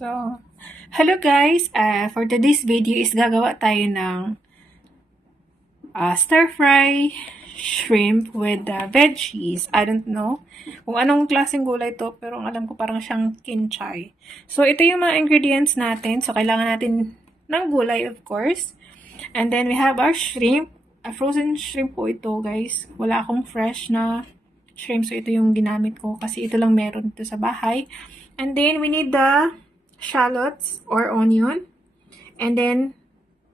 So, hello guys! For today's video is gagawa tayo ng stir-fry shrimp with veggies. I don't know kung anong klaseng gulay to, pero ang alam ko parang siyang kinchay. So, ito yung mga ingredients natin. So, kailangan natin ng gulay, of course. And then, we have our shrimp. Frozen shrimp po ito, guys. Wala akong fresh na shrimp. So, ito yung ginamit ko kasi ito lang meron dito sa bahay. And then, we need the shallots or onion. And then,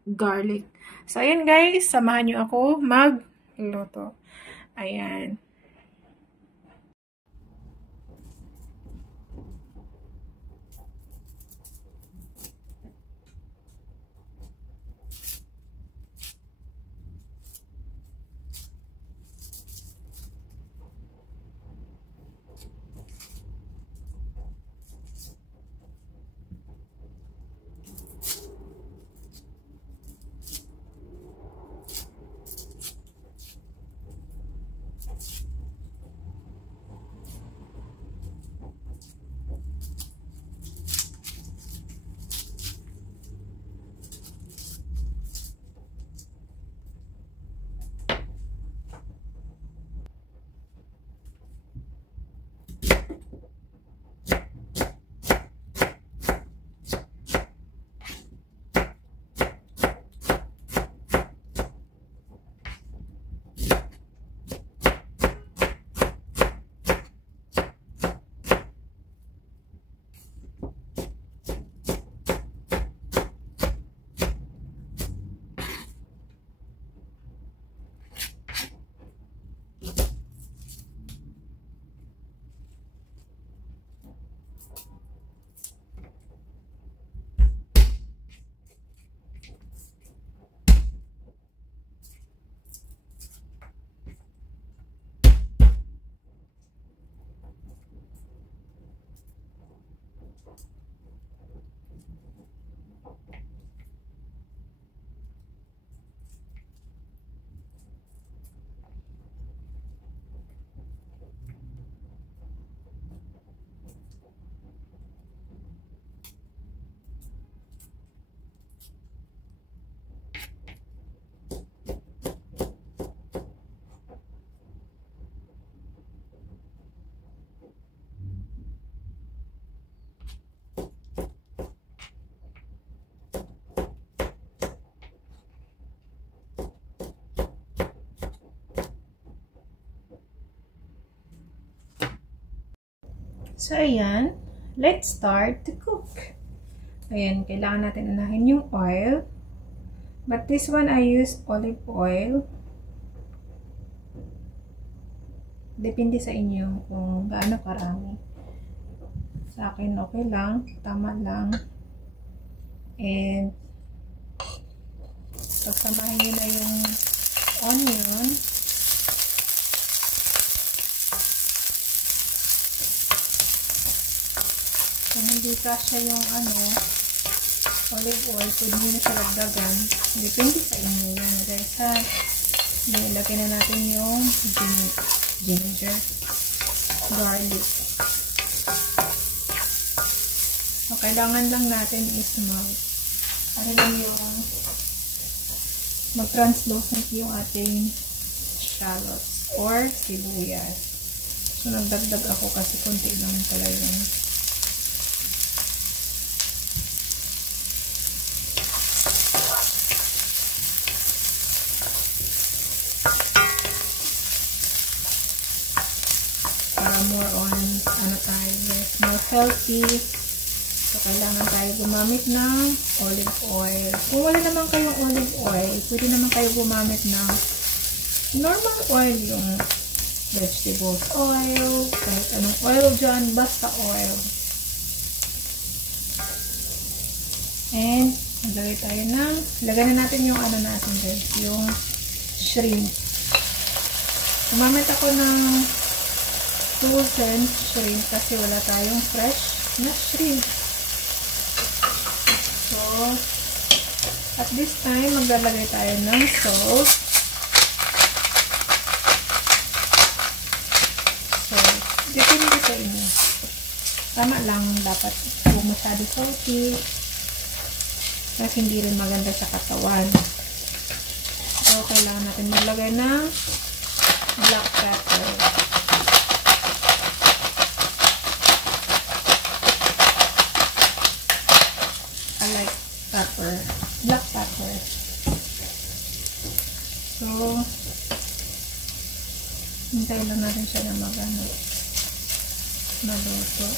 garlic. So, ayan guys. Samahan nyo ako magluto. Ayan. So, ayan. Let's start to cook. Ayan, kailangan natin unahin yung oil. But this one, I use olive oil. Depende sa inyo kung gaano karami. Sa akin, okay lang. Tama lang. And, pagsamahin nyo na yung onion. Kung hindi kasya yung olive oil, pwede nyo na siya lagdagan. Depende sa inyo yan, guys, ha. Ilagay na natin yung ginger, garlic. So, kailangan lang natin is mag-translucent yung ating shallots or sibuyas. So, nagdagdag ako kasi konti lang talaga. Para more on, tayo guys, more healthy. So, kailangan tayo gumamit ng olive oil. Kung wala naman kayong olive oil, pwede naman kayo gumamit ng normal oil, yung vegetables oil, kahit anong oil dyan, basta oil. And, lagay na natin yung natin guys, yung shrimp. Gumamit ako ng frozen shrimp kasi wala tayong fresh na shrimp. So, at this time, maglalagay tayo ng salt. So, depende sa inyo. Tama lang, dapat huwag masyado salty. Kasi hindi rin maganda sa katawan. So, kailangan natin maglagay ng black pepper. I like pepper. Black pepper. So, hintayin lang natin siya na maluto.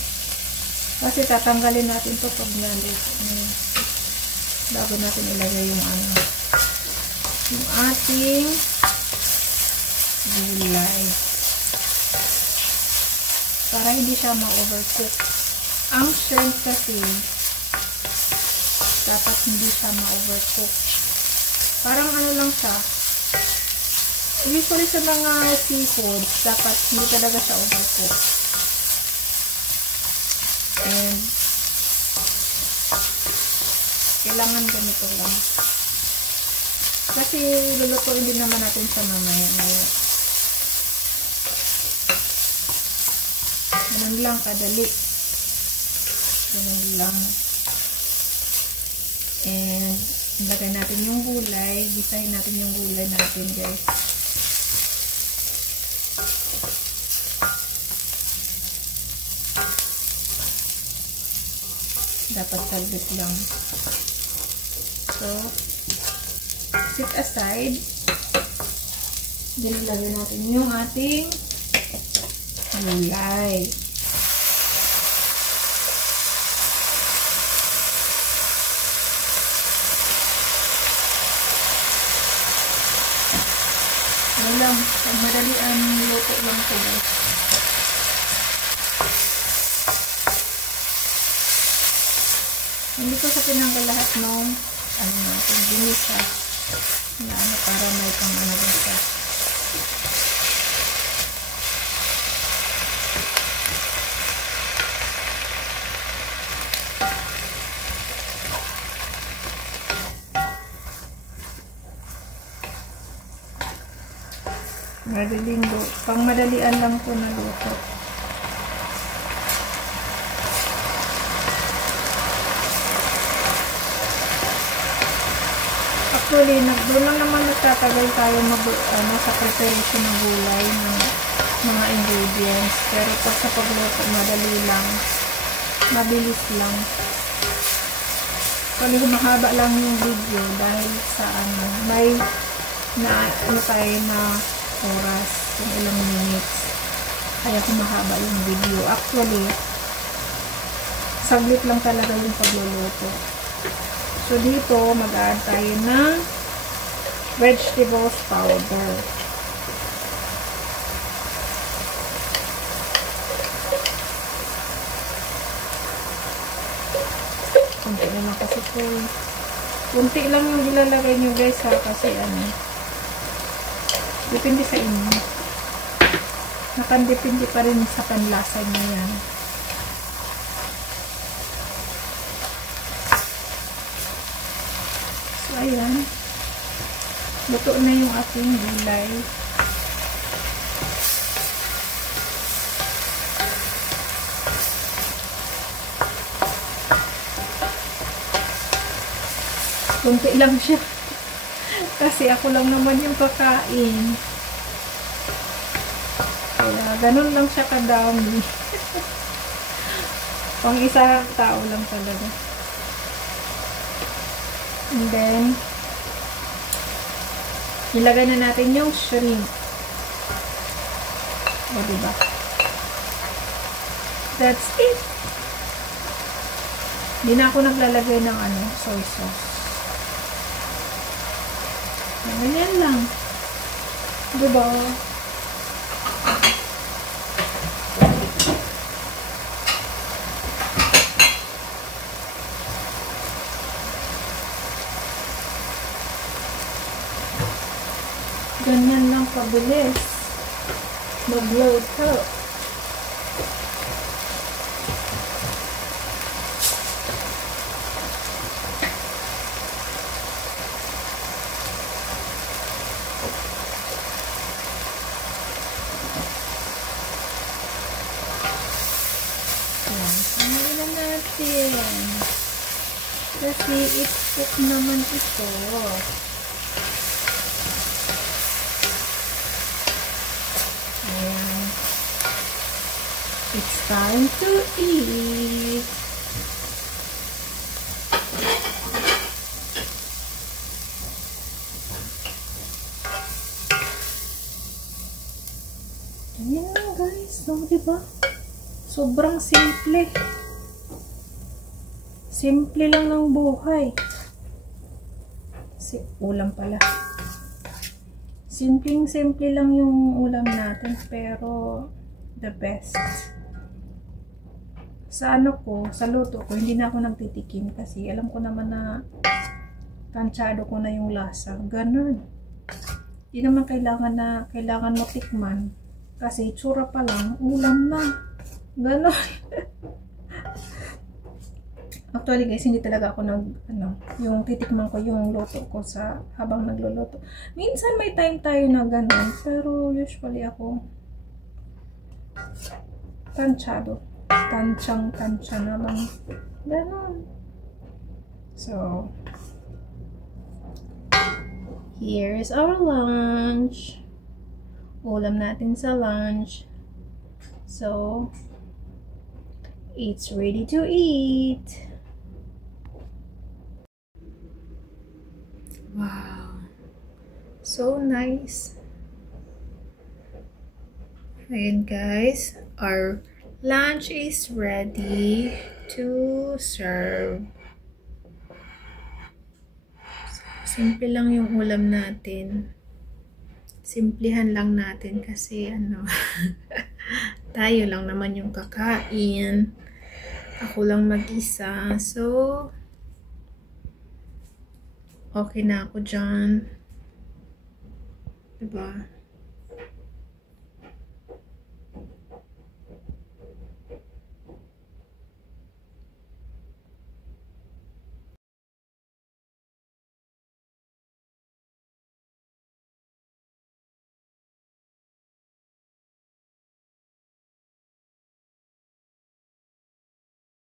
Kasi tatanggalin natin ito pag bago natin ilagay yung yung ating gulay. Para hindi siya ma-overcook. Ang shrimp kasi dapat hindi siya ma-overcook. Parang lang siya. Usually sa mga seafood, dapat hindi talaga siya overcook. And kailangan ganito lang. Kasi lulutuin din naman natin siya mamaya. Ganun lang kadali. Ganun lang. And ilagay natin yung gulay. Gisahin natin yung gulay natin, guys. Dapat talbit lang. So, sit aside. Dinilagay natin yung ating gulay. Lang, madali ang luto lang ito, guys. Hindi ko sa tinanggal lahat ng natin, ginisa na para may pang siya. Pang madalian lang po na luto. Actually, doon lang naman nagtatagal tayo sa preparation ng gulay, ng mga ingredients. Pero pag sa pagluto, madali lang. Mabilis lang. Pag mahaba lang yung video dahil sa may tayo na oras, kung ilang minutes. Kaya humahaba yung video. Actually, saglit lang talaga yung pagluluto. So, dito, mag-add tayo ng vegetables powder. Kunti naman kasi po. Kunti lang yung ilalagay nyo, guys, ha, kasi depende sa inyo. Nakandepende pa rin sa panlasa nyo yan. So, ayan. Luto na yung ating gulay. Kunti lang siya. Kasi ako lang naman yung kakain. Ganun lang siya kadami. Pang isang tao lang talaga. And then, ilagay na natin yung shrimp. O, diba? That's it. Hindi na ako naglalagay ng soy sauce. Ganyan lang. Diba? Ganyan lang kabilis magluto. Ayan, samayin na natin. Kasi i-cook naman ito. Ayan. It's time to eat. Ayan lang guys. No, diba? Sobrang simple. Simple lang ng buhay. Ulam pala. Simple lang yung ulam natin, pero the best. Sa sa luto ko, hindi na ako nagtitikim kasi alam ko naman na tansyado ko na yung lasa. Ganun. Hindi naman kailangan mo tikman kasi tsura pa lang, ulam na. Ganun. Actually guys, hindi talaga ako yung titikman ko yung luto ko habang nagluluto. Minsan may time tayo na ganun, pero usually ako tansya na lang. Ganun. So, here's our lunch. Ulam natin sa lunch. So, it's ready to eat. Wow, so nice. Ayan guys, our lunch is ready to serve. Simple lang yung ulam natin. Simplihan lang natin kasi tayo lang naman yung kakain. Ako lang mag-isa. So, okay na ako dyan. Diba?